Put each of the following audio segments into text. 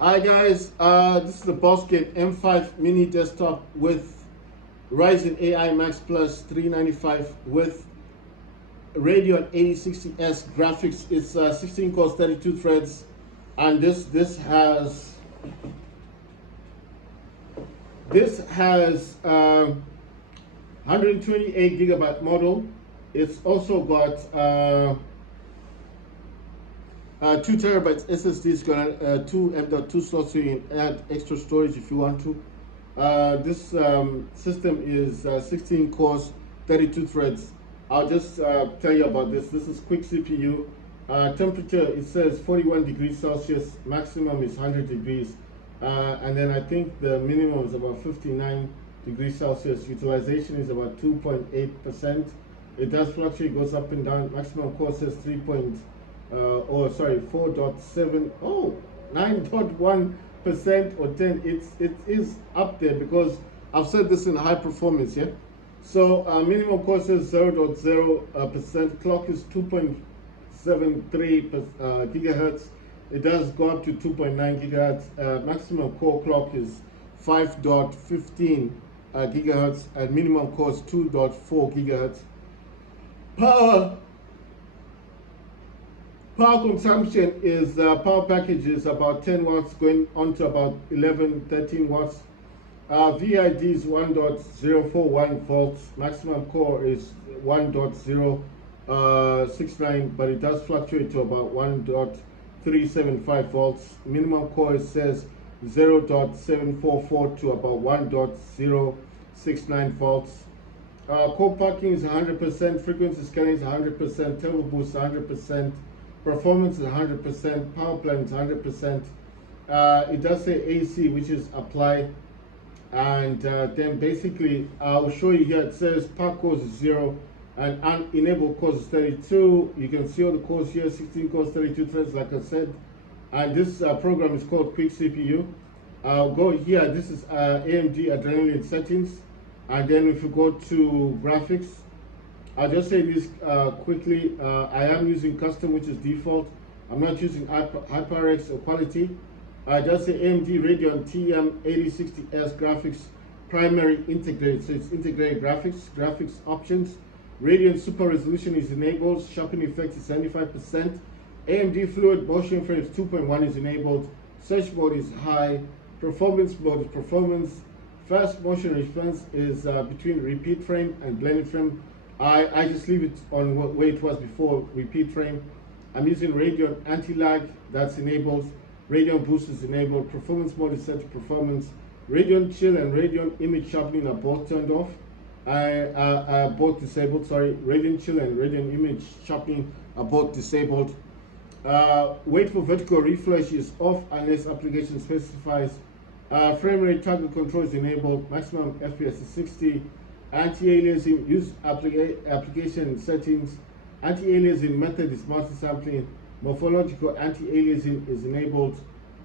Hi guys, this is the Boskin M5 mini desktop with Ryzen AI Max Plus 395 with Radeon 8060S graphics. It's 16 cores, 32 threads, and this has 128 gigabyte model. It's also got 2 terabytes SSD. It's got 2 M.2 slots, so you can add extra storage if you want to. This system is 16 cores, 32 threads. I'll just tell you about this. This is quick CPU. Temperature, it says 41 degrees Celsius. Maximum is 100 degrees. And then I think the minimum is about 59 degrees Celsius. Utilization is about 2.8%. It does fluctuate, goes up and down. Maximum core says 4.7, 9.1% or 10. It is up there because I've said this in high performance, yeah. So minimum core says 0.0%. Clock is 2.73 gigahertz. It does go up to 2.9 gigahertz. Maximum core clock is 5.15 gigahertz, and minimum core is 2.4 gigahertz. Power consumption is power package is about 10 watts going on to about 11, 13 watts. VID is 1.041 volts. Maximum core is 1.069, but it does fluctuate to about 1.375 volts. Minimum core, it says 0.744 to about 1.069 volts. Core parking is 100%. Frequency scaling is 100%. Turbo boost 100%. Performance is 100%, power plan is 100%. It does say AC, which is apply, and then basically I'll show you here. It says power cores is 0 and unenable cores is 32. You can see all the cores here, 16 cores, 32 threads, like I said. And this program is called Quick CPU. I'll go here. This is AMD Adrenaline settings, and then if you go to graphics, I'll just say this quickly. I am using custom, which is default. I'm not using HyperX or quality. I just say AMD Radeon TM8060S graphics primary integrated. So it's integrated graphics options. Radeon super resolution is enabled. Sharpening effect is 75%. AMD fluid motion frames 2.1 is enabled. Search mode is high. Performance mode is performance. Fast motion response is between repeat frame and blended frame. I just leave it on where it was before, repeat frame. I'm using Radeon anti-lag, that's enabled. Radeon boost is enabled. Performance mode is set to performance. Radeon chill and Radeon image sharpening are both turned off. Both disabled, sorry. Radeon chill and Radeon image sharpening are both disabled. Wait for vertical refresh is off unless application specifies. Frame rate target control is enabled. Maximum FPS is 60. Anti-aliasing, use application settings. Anti-aliasing method is master sampling. Morphological anti-aliasing is enabled.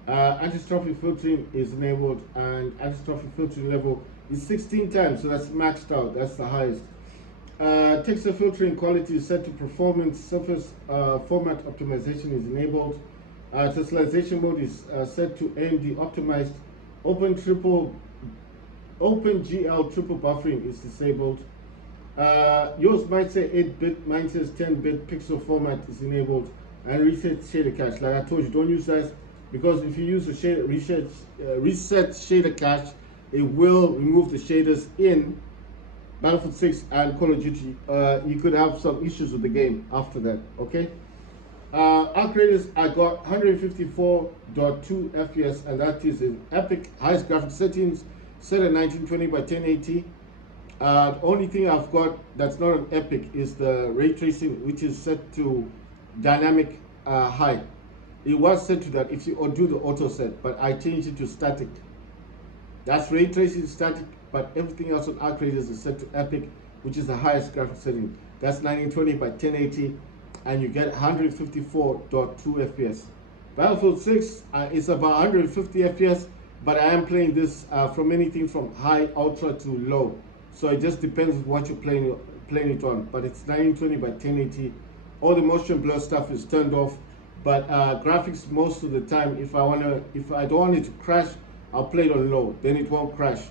Anti-strophic filtering is enabled, and anti-strophic filtering level is 16 times, so that's maxed out, that's the highest. Texture filtering quality is set to performance. Surface format optimization is enabled. Tessellation mode is set to AMD optimized. OpenGL triple buffering is disabled. Yours might say 8-bit, mine says 10-bit. Pixel format is enabled, and reset shader cache. Like I told you, don't use that, because if you use the reset shader cache, it will remove the shaders in Battlefield 6 and Call of Duty. You could have some issues with the game after that, okay? Arc radius, I got 154.2 FPS, and that is in epic highest graphics settings, set at 1920 by 1080. The only thing I've got that's not an epic is the ray tracing, which is set to dynamic high. It was set to that if you do the auto set, but I changed it to static. That's ray tracing static, but everything else on arc radius is set to epic, which is the highest graphics setting. That's 1920 by 1080, and you get 154.2 FPS. Battlefield 6 is about 150 FPS, but I am playing this from anything from high, ultra to low. So it just depends on what you're playing it on. But it's 1920 by 1080. All the motion blur stuff is turned off. But graphics, most of the time, if I don't want it to crash, I'll play it on low, then it won't crash.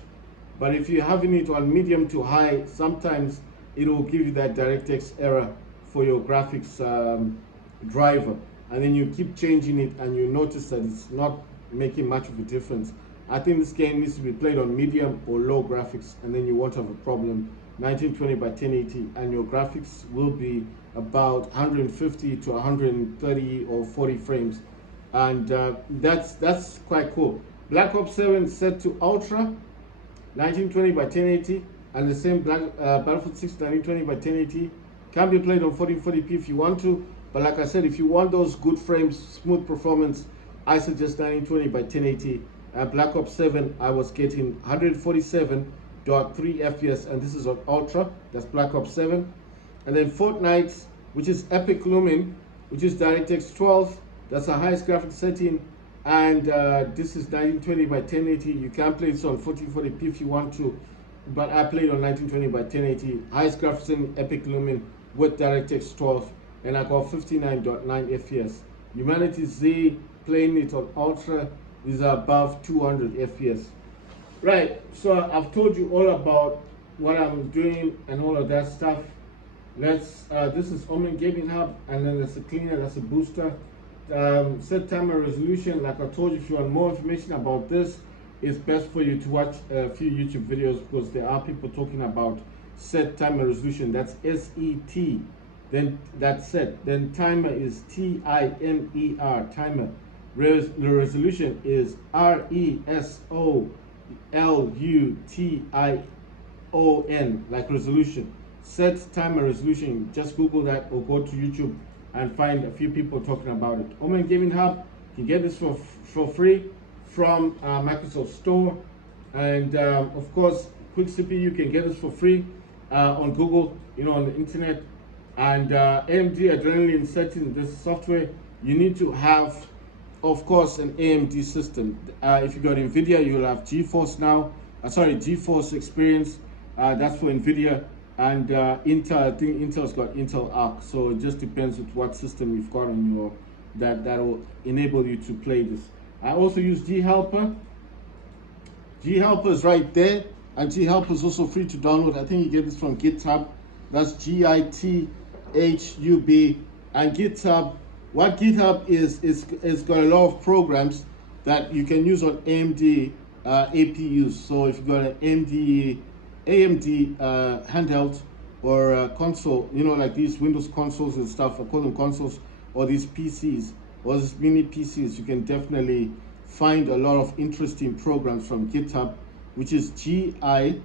But if you're having it on medium to high, sometimes it will give you that DirectX error for your graphics driver, and then you keep changing it and you notice that it's not making much of a difference. I think this game needs to be played on medium or low graphics, and then you won't have a problem. 1920 by 1080, and your graphics will be about 150 to 130 or 40 frames, and that's quite cool. Black Ops 7 set to ultra, 1920 by 1080, and the same Battlefield 6 1920 by 1080 can be played on 1440p if you want to. But like I said, if you want those good frames, smooth performance, I suggest 1920 by 1080. Black Ops 7, I was getting 147.3 FPS, and this is on ultra. That's Black Ops 7. And then Fortnite, which is Epic Lumen, which is DirectX 12. That's the highest graphics setting, and this is 1920 by 1080. You can play this on 1440p if you want to, but I played on 1920 by 1080. Highest graphics setting, Epic Lumen with DirectX 12, and I got 59.9 FPS. Humanity Z, playing it on ultra, is above 200 FPS. Right, so I've told you all about what I'm doing and all of that stuff. Let's this is Omen Gaming Hub, and then there's a cleaner, that's a booster. Set timer resolution, like I told you, if you want more information about this, it's best for you to watch a few YouTube videos, because there are people talking about set timer resolution. That's SET, then that's set, then timer is TIMER, timer. The resolution is RESOLUTION, like resolution. Set timer resolution. Just Google that or go to YouTube and find a few people talking about it. Omen Gaming Hub, you can get this for free from Microsoft Store, and of course, Quick CPU, you can get this for free on Google, on the internet. And AMD Adrenaline setting, this software, you need to have, of course, an AMD system. If you got NVIDIA, you'll have GeForce now. GeForce Experience. That's for NVIDIA. And Intel, I think Intel's got Intel Arc. So it just depends with what system you've got on your that will enable you to play this. I also use G-Helper. G-Helper is right there, and G-Helper is also free to download. I think you get this from GitHub. That's GITHUB. And GitHub, what GitHub is got a lot of programs that you can use on AMD APUs. So if you've got an AMD handheld or console, like these Windows consoles and stuff, I call them consoles, or these PCs, or these mini PCs, you can definitely find a lot of interesting programs from GitHub, which is GITHUB,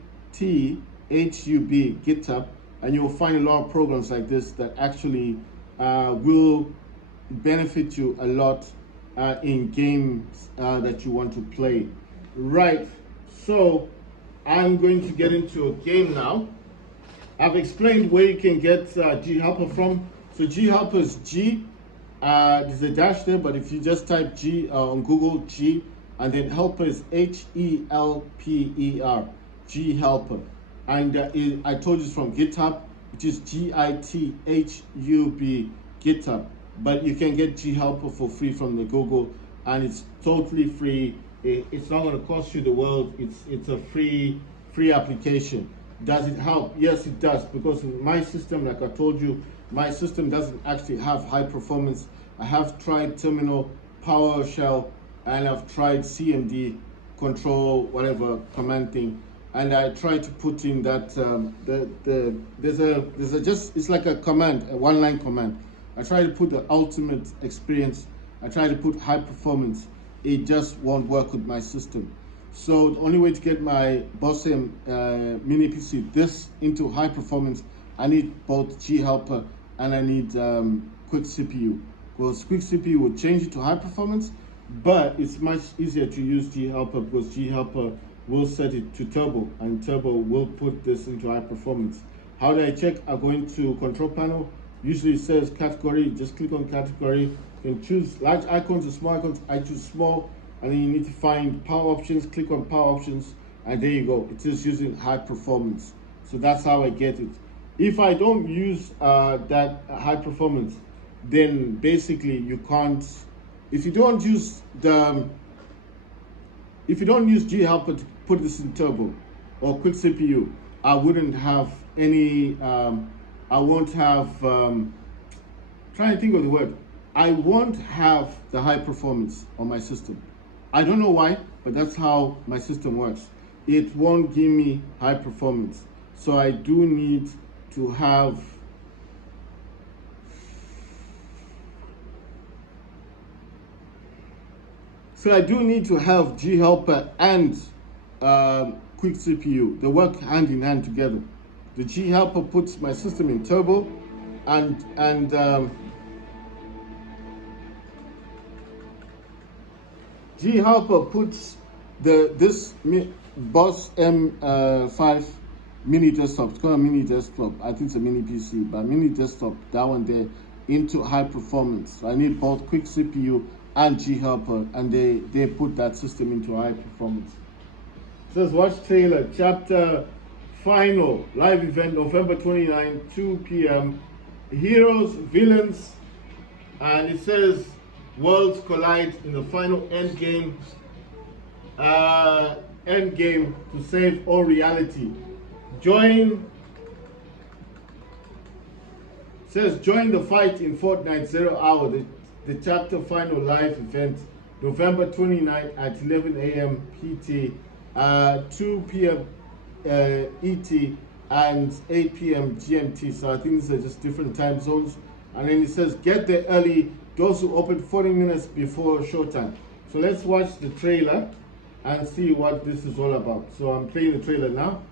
GitHub, and you'll find a lot of programs like this that actually will benefit you a lot in games that you want to play. Right, so I'm going to get into a game now. I've explained where you can get G-Helper from. So G-Helper is G, there's a dash there, but if you just type G on Google, G, and then Helper is HELPER, G-Helper. And I told you it's from GitHub, which is GITHUB, GitHub. But you can get G-Helper for free from the Google, and it's totally free. It's not going to cost you the world. It's a free application. Does it help? Yes, it does, because my system, like I told you, my system doesn't actually have high performance. I have tried Terminal, PowerShell, and I've tried CMD, control, whatever command thing, and I try to put in that it's like a command, a one-line command. I try to put the ultimate experience. I try to put high performance. It just won't work with my system. So the only way to get my Bossem mini PC this into high performance, I need both G-Helper and I need Quick CPU. Because Quick CPU will change it to high performance, but it's much easier to use G-Helper because G-Helper will set it to turbo, and turbo will put this into high performance. How do I check? I go into control panel. Usually it says category. Just click on category. You can choose large icons or small icons. I choose small, and then you need to find power options. Click on power options, and there you go. It is using high performance. So that's how I get it. If I don't use that high performance, then basically you can't. If you don't use G helper to put this in turbo or quick CPU, I wouldn't have any. I won't have. Trying to think of the word. I won't have the high performance on my system. I don't know why, but that's how my system works. It won't give me high performance. So I do need to have G helper and quick CPU. They work hand in hand together. The G helper puts my system in turbo, and G helper puts this Boss M5 mini desktop. It's called a mini desktop. I think it's a mini PC, but mini desktop, that one there, into high performance. So I need both quick CPU and G helper, and they put that system into high performance. It says watch trailer chapter final live event November 29, 2 p.m. Heroes, villains, and it says worlds collide in the final end game to save all reality. Join the fight in Fortnite 0 hour, the chapter final live event November 29 at 11 a.m. PT, 2 p.m. ET and 8 p.m. GMT. So I think these are just different time zones. And then it says get there early, those who open 40 minutes before showtime. So let's watch the trailer and see what this is all about. So I'm playing the trailer now.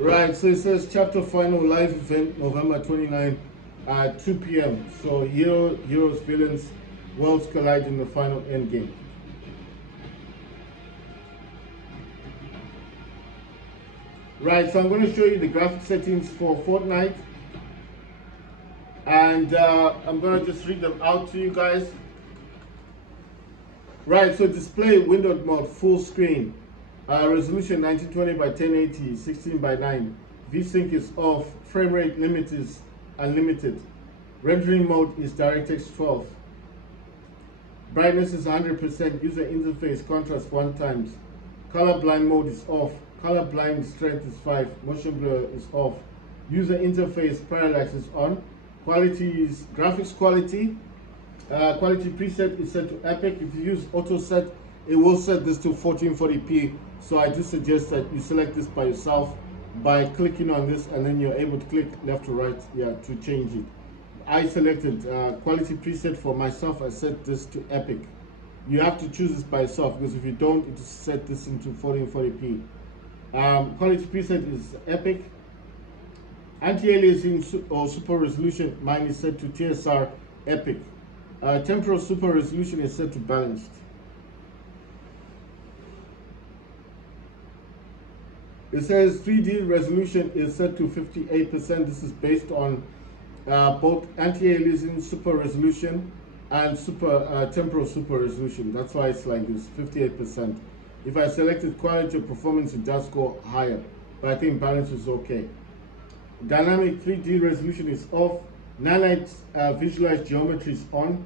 Right, so it says chapter final live event November 29 at 2 p.m. So heroes, villains, worlds collide in the final end game. Right, so I'm going to show you the graphic settings for Fortnite, and I'm going to just read them out to you guys. Right, so display windowed mode full screen. Resolution 1920 by 1080, 16 by 9. VSync is off. Frame rate limit is unlimited. Rendering mode is DirectX 12. Brightness is 100%. User interface contrast 1 times. Color blind mode is off. Color blind strength is 5. Motion blur is off. User interface parallax is on. Quality is graphics quality. Quality preset is set to epic. If you use auto set, it will set this to 1440p. So I do suggest that you select this by yourself by clicking on this, and then you're able to click left to right, to change it. I selected quality preset for myself. I set this to epic. You have to choose this by yourself, because if you don't, it will set this into 1440p. Quality preset is epic. Anti-aliasing or super resolution, mine is set to TSR epic. Temporal super resolution is set to balanced. It says 3D resolution is set to 58%. This is based on both anti-aliasing super resolution and temporal super resolution. That's why it's like this, 58%. If I selected quality or performance, it does go higher, but I think balance is okay. Dynamic 3D resolution is off. Nanite visualized geometry is on.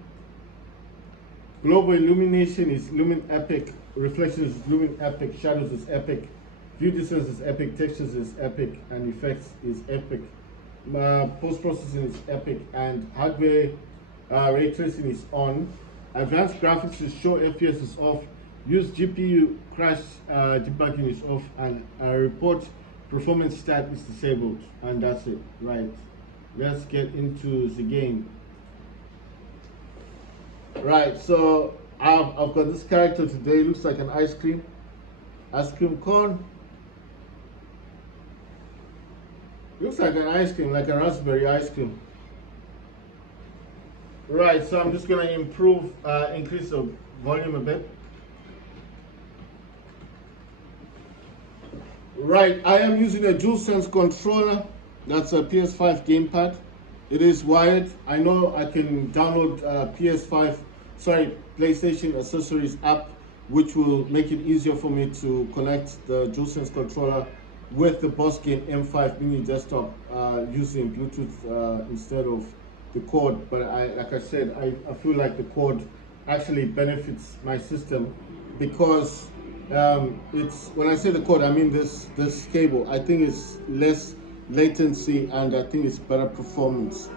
Global illumination is Lumen epic. Reflections is Lumen epic. Shadows is epic. View distance is epic. Textures is epic. And effects is epic. Post-processing is epic. And hardware ray tracing is on. Advanced graphics is show FPS is off. Use GPU crash debugging is off. And report performance stat is disabled. And that's it. Right. Let's get into the game. Right, so I've got this character today. Looks like an ice cream cone. Looks like an ice cream, like a raspberry ice cream. Right, so I'm just going to increase the volume a bit. Right, I am using a DualSense controller. That's a PS5 gamepad. It is wired. I know I can download PlayStation accessories app, which will make it easier for me to connect the DualSense controller with the Boss Game M5 mini desktop using Bluetooth instead of the cord. But like I said, I feel like the cord actually benefits my system because it's, when I say the cord, I mean this cable. I think it's less latency and I think it's better performance.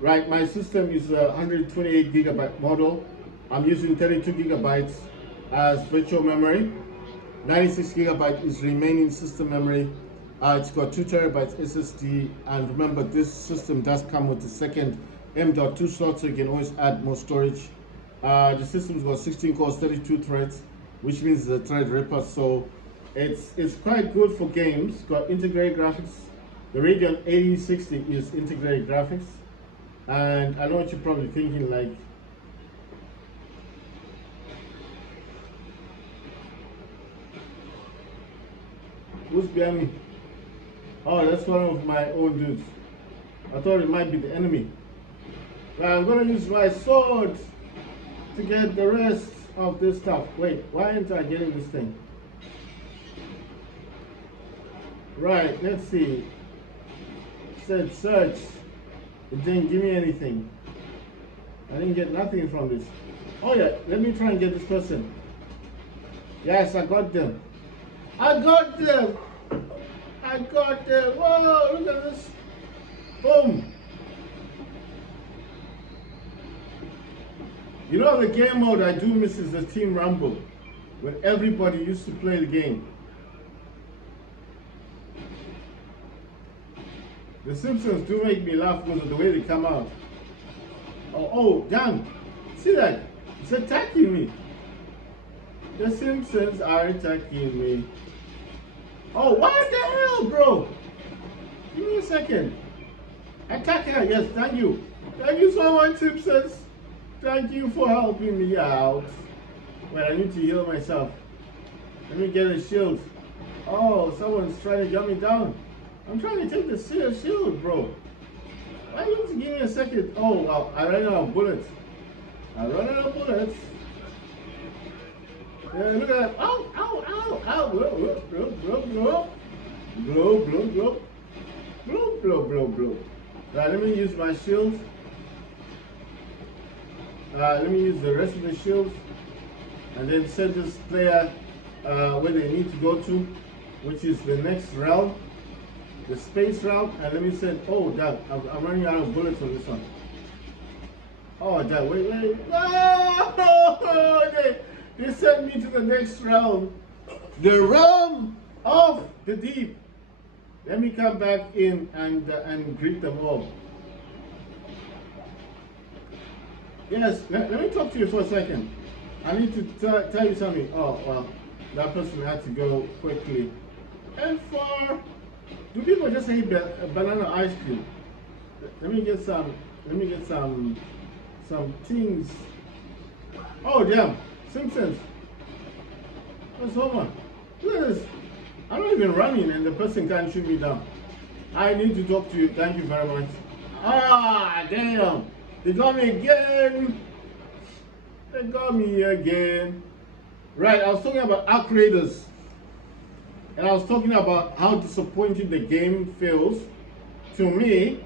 Right, my system is a 128 gigabyte model. I'm using 32 gigabytes as virtual memory. 96 gigabyte is remaining system memory. It's got 2 terabytes SSD, and remember this system does come with the second M.2 slot, so you can always add more storage. The system's got 16 cores, 32 threads, which means the thread ripper, so it's quite good for games. It's got integrated graphics. The Radeon 8060 is integrated graphics, and I know what you're probably thinking, like, who's behind me? Oh, that's one of my own dudes. I thought it might be the enemy. Right, I'm gonna use my sword to get the rest of this stuff. Wait, why aren't I getting this thing? Right, let's see. It said search. It didn't give me anything. I didn't get nothing from this. Oh yeah, let me try and get this person. Yes, I got them. I got them! I got them! Whoa, look at this! Boom! You know, the game mode I do miss is the Team Rumble, when everybody used to play the game. The Simpsons do make me laugh because of the way they come out. Oh, damn! See that? It's attacking me. The Simpsons are attacking me. Oh, what the hell, bro? Give me a second. Attack her, yes, thank you. Thank you so much, Simpsons. Thank you for helping me out. Wait, I need to heal myself. Let me get a shield. Oh, someone's trying to jump me down. I'm trying to take the shield, bro. Why don't you give me a second? Oh, wow, I ran out of bullets. Yeah, look at that. Ow, ow, ow, ow. Blow. Right, let me use my shield. Let me use the rest of the shields. And then send this player where they need to go to, which is the next realm, the space realm. And let me send, oh, damn, I'm running out of bullets on this one. Oh, damn, wait. No! They sent me to the next realm, the realm of the deep. Let me come back in and greet them all. Yes, let me talk to you for a second. I need to tell you something. Oh, well, that person had to go quickly. And do people just eat banana ice cream? Let me get some things. Oh, damn. Simpsons. What's over? Look at this. I'm not even running and the person can't shoot me down. I need to talk to you. Thank you very much. Ah, damn. They got me again. Right, I was talking about Arc Raiders. And I was talking about how disappointing the game feels to me.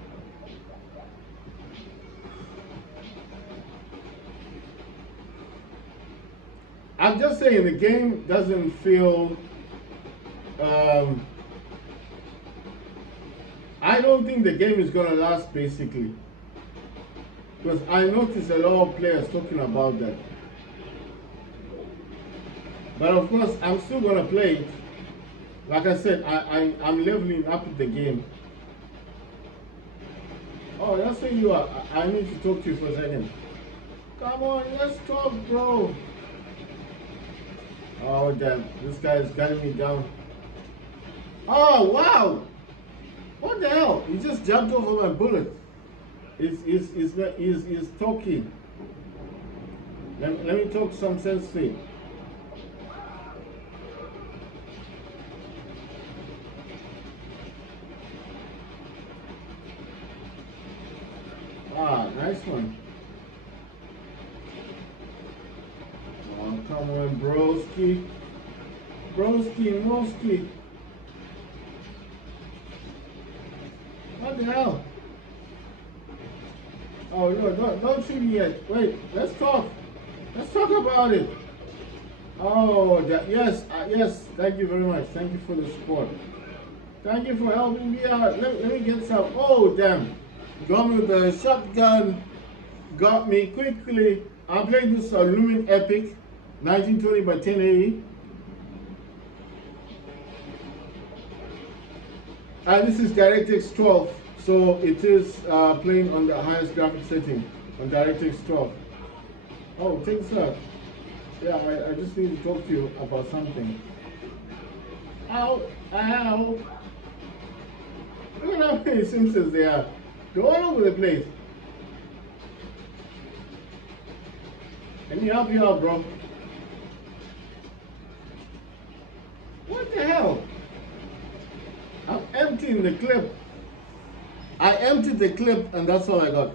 I'm just saying the game doesn't feel, I don't think the game is going to last, basically. Because I noticed a lot of players talking about that. But of course, I'm still going to play it. Like I said, I'm leveling up the game. Oh, that's where you are. I need to talk to you for a second. Come on, let's talk, bro. Oh, damn. This guy is gunning me down. Oh, wow. What the hell? He just jumped over my bullet. is talking. Let me talk some sense to you. Ah, nice one. Oh, come on, broski. Broski, Moski. What the hell? Oh, no, don't shoot me yet. Wait, let's talk. Let's talk about it. Oh, yes, yes. Thank you very much. Thank you for the support. Thank you for helping me out. Let me get some. Oh, damn. Got me with the shotgun. Got me quickly. I'm playing this Lumen Epic 1920 by 1080. And this is DirectX 12. So it is playing on the highest graphics setting on DirectX 12. Oh, take this out. Yeah, I just need to talk to you about something. Ow! Ow! Look at how many Simpsons they are. They're all over the place. Let me help you out, bro. What the hell? I'm emptying the clip. I emptied the clip and that's all I got.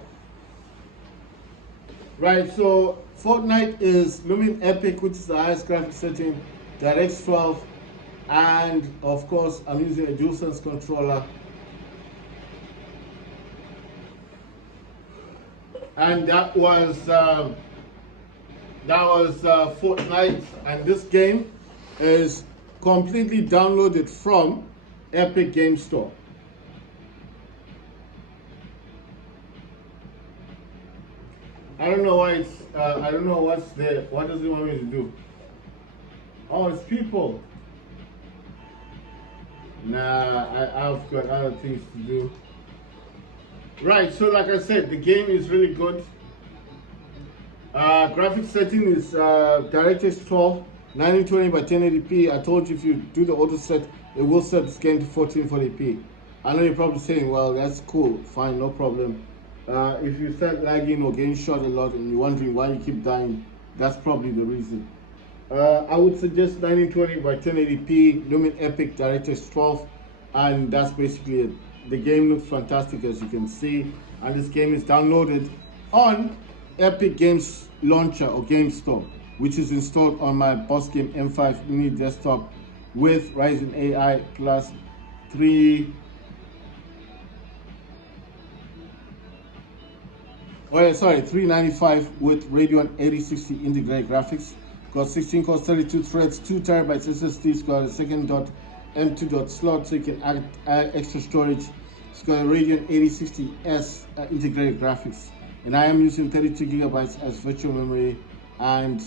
Right, so Fortnite is Lumen Epic, which is the highest graphics setting, DirectX 12, and of course I'm using a DualSense controller. And that was Fortnite, and this game is completely downloaded from Epic Game Store. I don't know why it's, I don't know what's there. What does it want me to do? Oh, it's people. Nah, I've got other things to do. Right, so like I said, the game is really good. Graphics setting is DirectX 12, 1920 by 1080p. I told you if you do the auto set, it will set this game to 1440p. I know you're probably saying, well, that's cool, fine, no problem. If you start lagging or getting shot a lot and you're wondering why you keep dying, that's probably the reason. I would suggest 1920 by 1080p, Lumen Epic, DirectX 12, and that's basically it. The game looks fantastic, as you can see, and this game is downloaded on Epic Games Launcher or Game Store, which is installed on my Boss Game M5 mini desktop with Ryzen AI plus 395 with Radeon 8060 integrated graphics. Got 16 cores, 32 threads, 2 terabytes SSD. It's got a second M2 slot so you can add extra storage. It's got a Radeon 8060S integrated graphics, and I am using 32 gigabytes as virtual memory, and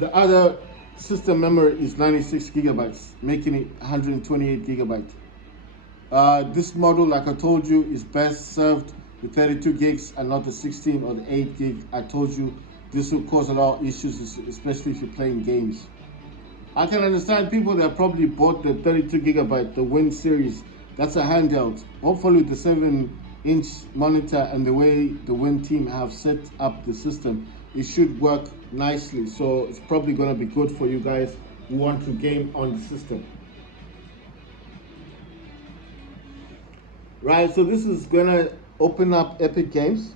the other system memory is 96 gigabytes, making it 128 gigabytes. This model, like I told you, is best served with 32 gigs and not the 16 or the 8 gig. I told you this will cause a lot of issues, especially if you're playing games. I can understand people that probably bought the 32 gigabyte, the Win series. That's a handheld. Hopefully with the 7-inch monitor and the way the Win team have set up the system, it should work nicely. So it's probably going to be good for you guys who want to game on the system. Right, so this is going to open up Epic Games,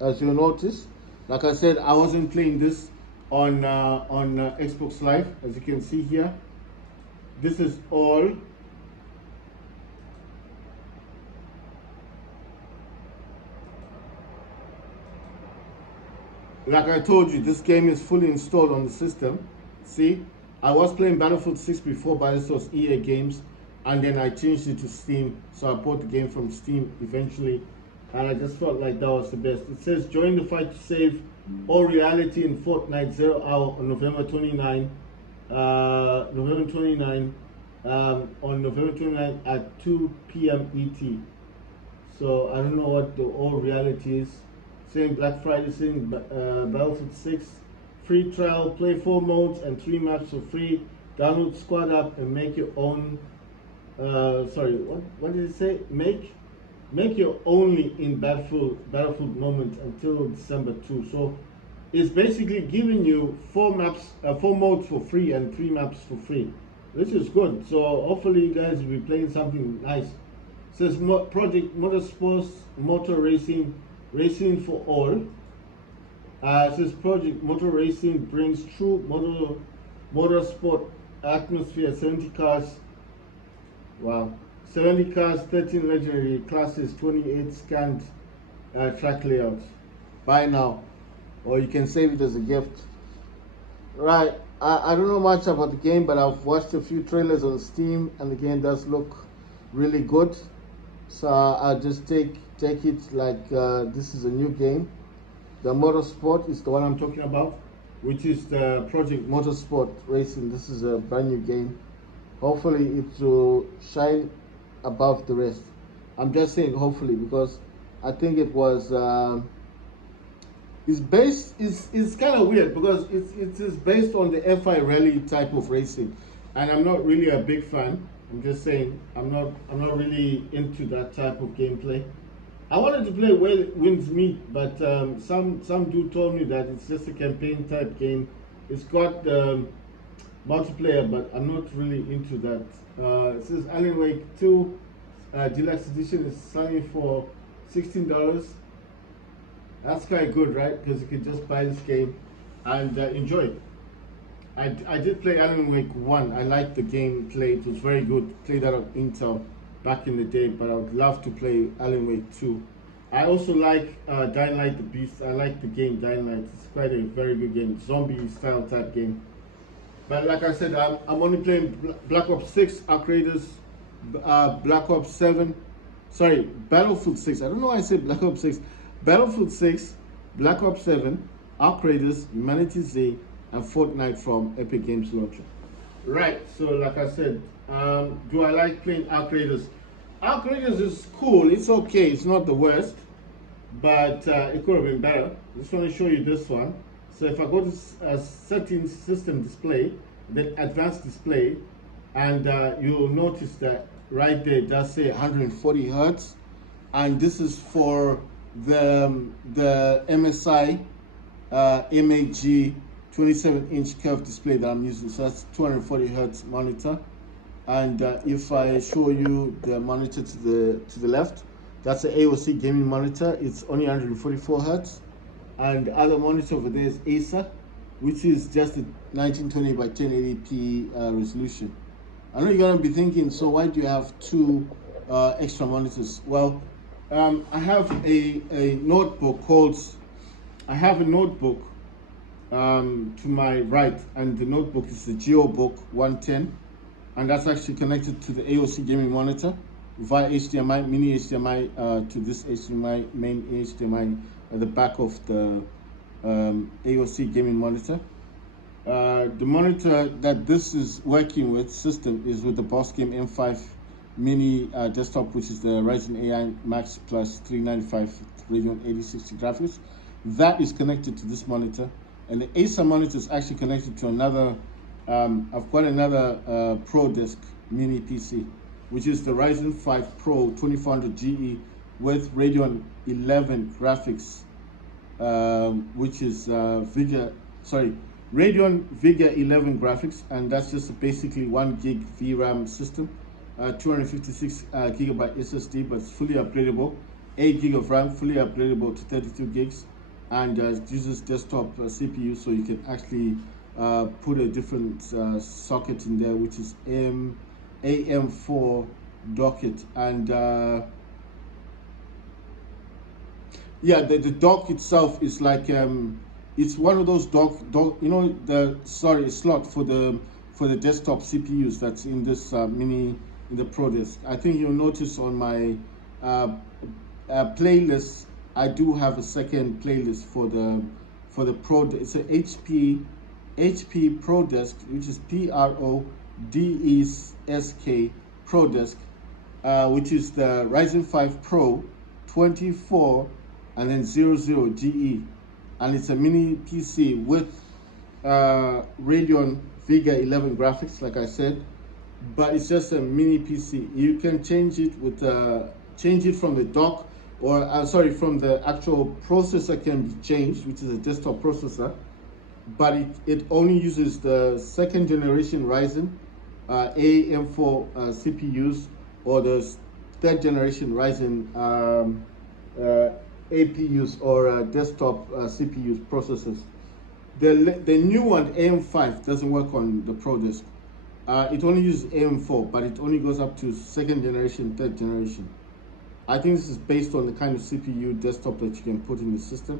as you'll notice. Like I said, I wasn't playing this on Xbox Live, as you can see here. This is all like I told you, this game is fully installed on the system. See, I was playing Battlefield 6 before, but this was EA Games, and then I changed it to Steam. So I bought the game from Steam eventually, and I just felt like that was the best. It says join the fight to save all reality in Fortnite 0 hour on November 29. On November 29 at 2 p.m. ET. So I don't know what the all reality is. Saying Black Friday, saying Battlefield 6 free trial, play 4 modes and 3 maps for free. Download Squad app and make your own sorry, what did it say? Make your only in Battlefield moment until December 2. So it's basically giving you 4 modes for free and 3 maps for free. This is good. So hopefully you guys will be playing something nice. It says Project Motorsports, Motor Racing, Racing for All. It says Project Motor Racing brings true motorsport atmosphere. 70 cars. Wow. 70 cars, 13 legendary classes, 28 scanned track layouts. Buy now, or you can save it as a gift. Right, I don't know much about the game, but I've watched a few trailers on Steam, and the game does look really good. So I'll just take it like this is a new game. The Motorsport is the one I'm talking about, which is the Project Motorsport Racing. This is a brand new game. Hopefully it will shine above the rest. I'm just saying hopefully, because I think it was it's kind of weird because it is based on the FI rally type of racing, and I'm not really a big fan. I'm just saying I'm not really into that type of gameplay. I wanted to play Where Winds Meet, but some dude told me that it's just a campaign type game. It's got multiplayer, but I'm not really into that. It says Alan Wake 2 Deluxe Edition is selling for $16. That's quite good, right? Because you can just buy this game and enjoy it. I did play Alan Wake 1. I liked the gameplay. It was very good. Played that on Intel back in the day, but I would love to play Alan Wake 2. I also like Dying Light the Beast. I like the game Dying Light. It's quite a very good game. Zombie style type game. But like I said, I'm only playing Black Ops 6, Arc Raiders, Black Ops 7, sorry, Battlefield 6. I don't know why I said Black Ops 6. Battlefield 6, Black Ops 7, Arc Raiders, Humanity Z, and Fortnite from Epic Games Launcher. Right, so like I said, do I like playing Arc Raiders? Arc Raiders is cool, it's okay, it's not the worst, but it could have been better. I just want to show you this one. So if I go to settings, system display, then advanced display, and you'll notice that right there it does say 140 hertz, and this is for the MSI MAG 27-inch curved display that I'm using. So that's 240 hertz monitor. And if I show you the monitor to the left, that's an AOC gaming monitor. It's only 144 hertz. And the other monitor over there is Acer, which is just a 1920 by 1080p resolution. I know you're gonna be thinking, so why do you have two extra monitors? Well, I have a notebook I have a notebook to my right, and the notebook is the GeoBook 110, and that's actually connected to the AOC gaming monitor via HDMI, mini HDMI to this HDMI, main HDMI at the back of the AOC gaming monitor. The monitor that this is working with system is with the Boss Game M5 mini desktop, which is the Ryzen AI Max Plus 395 Radeon 8060 graphics. That is connected to this monitor, and the Acer monitor is actually connected to another. I've got another ProDesk mini PC, which is the Ryzen 5 Pro 2400 GE with Radeon 11 graphics, which is Radeon Vega 11 graphics, and that's just basically 1 gig VRAM system, 256 gigabyte SSD, but it's fully upgradable, 8 gig of RAM, fully upgradable to 32 gigs, and it uses desktop CPU, so you can actually put a different socket in there, which is AM4 docket, and yeah, the dock itself is like it's one of those dock you know, the slot for the desktop CPUs that's in this mini, in the ProDesk. I think you'll notice on my playlist, I do have a second playlist for the Pro. It's a HP ProDesk, which is PRODESK ProDesk, which is the Ryzen 5 Pro 24 and then 00 GE, and it's a mini PC with Radeon Vega 11 graphics, like I said, but it's just a mini PC. You can change it with change it from the dock, or sorry, from the actual processor can be changed, which is a desktop processor, but it only uses the second generation Ryzen AM4 CPUs, or the third generation Ryzen APUs, or desktop CPUs processors. The new one, AM5, doesn't work on the Pro Desk. It only uses AM4, but it only goes up to second generation, third generation. I think this is based on the kind of CPU desktop that you can put in the system.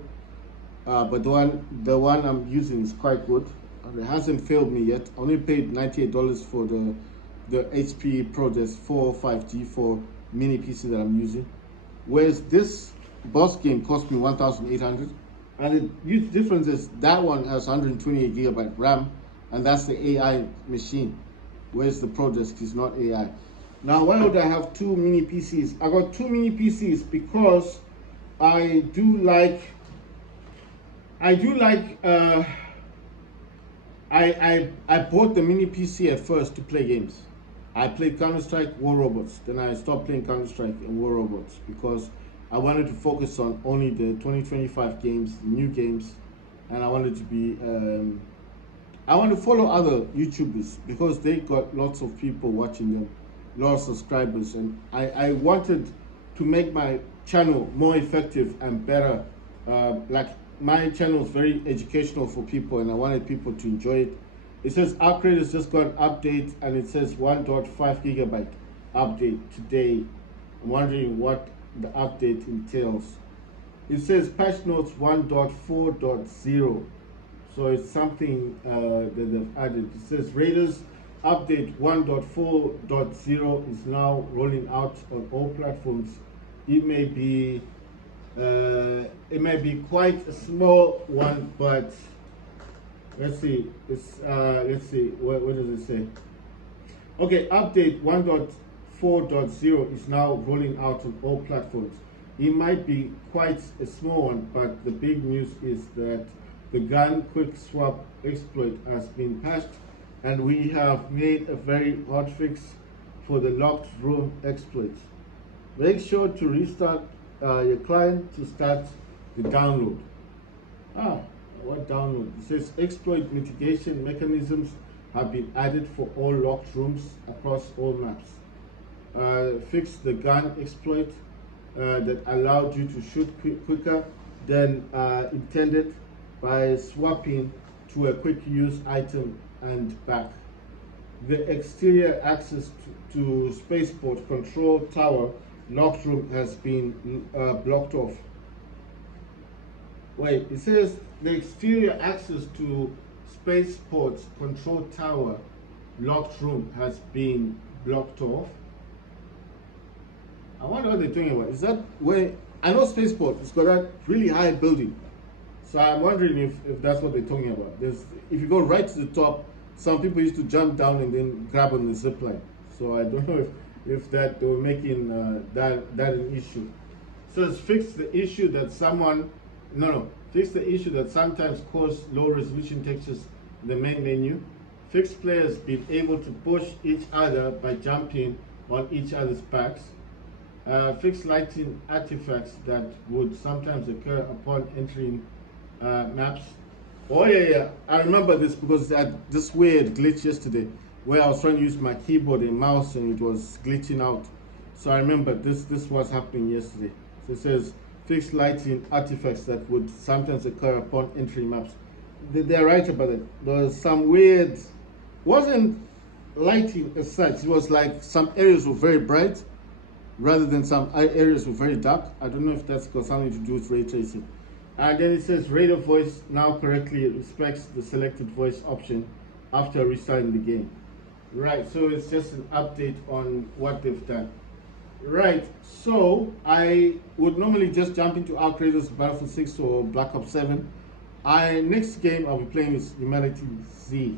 But the one I'm using is quite good. It hasn't failed me yet. I only paid $98 for the HP Pro Desk 405G4 mini PC that I'm using. Whereas this boss game cost me $1,800. And the huge difference is that one has 128GB RAM, and that's the AI machine. Whereas the Pro Desk is not AI. Now, why would I have two mini PCs? I got two mini PCs because I bought the mini PC at first to play games. I played Counter-Strike, War Robots. Then I stopped playing Counter-Strike and War Robots because I wanted to focus on only the 2025 games, new games, and I wanted to be I want to follow other YouTubers because they got lots of people watching them, lots of subscribers, and I wanted to make my channel more effective and better. Like, my channel is very educational for people, and I wanted people to enjoy it. It says our creators just got an update, and it says 1.5GB update today. I'm wondering what the update entails. It says patch notes 1.4.0. So it's something that they've added. It says Raiders update 1.4.0 is now rolling out on all platforms. It may be quite a small one, but let's see. It's let's see. What does it say? Okay, update 1.4.0 is now rolling out on all platforms. It might be quite a small one, but the big news is that the gun quick swap exploit has been patched, and we have made a very hot fix for the locked room exploit. Make sure to restart your client to start the download. What download? It says exploit mitigation mechanisms have been added for all locked rooms across all maps. Fix the gun exploit that allowed you to shoot quicker than intended by swapping to a quick use item and back. The exterior access to spaceport control tower locked room has been blocked off. Wait, it says the exterior access to spaceport control tower locked room has been blocked off. I wonder what they're talking about. Is that where, I know spaceport, it's got that really high building. So I'm wondering if that's what they're talking about. If you go right to the top, some people used to jump down and then grab on the zip line. So I don't know if that they were making that an issue. So it's fix the issue that fix the issue that sometimes cause low resolution textures in the main menu. Fix players being able to push each other by jumping on each other's backs. Fix lighting artifacts that would sometimes occur upon entering maps. Oh yeah, I remember this because I had this weird glitch yesterday where I was trying to use my keyboard and mouse and it was glitching out. So I remember this was happening yesterday. So it says fix lighting artifacts that would sometimes occur upon entering maps. They're right about it. There was some weird, wasn't lighting as such, it was like some areas were very bright rather than some areas were very dark. I don't know if that's got something to do with ray tracing. And then it says radio voice now correctly respects the selected voice option after restarting the game. Right, so it's just an update on what they've done. Right, so I would normally just jump into Arc Raiders, Battlefield 6 or Black Ops 7. Next game I'll be playing is Humanity Z.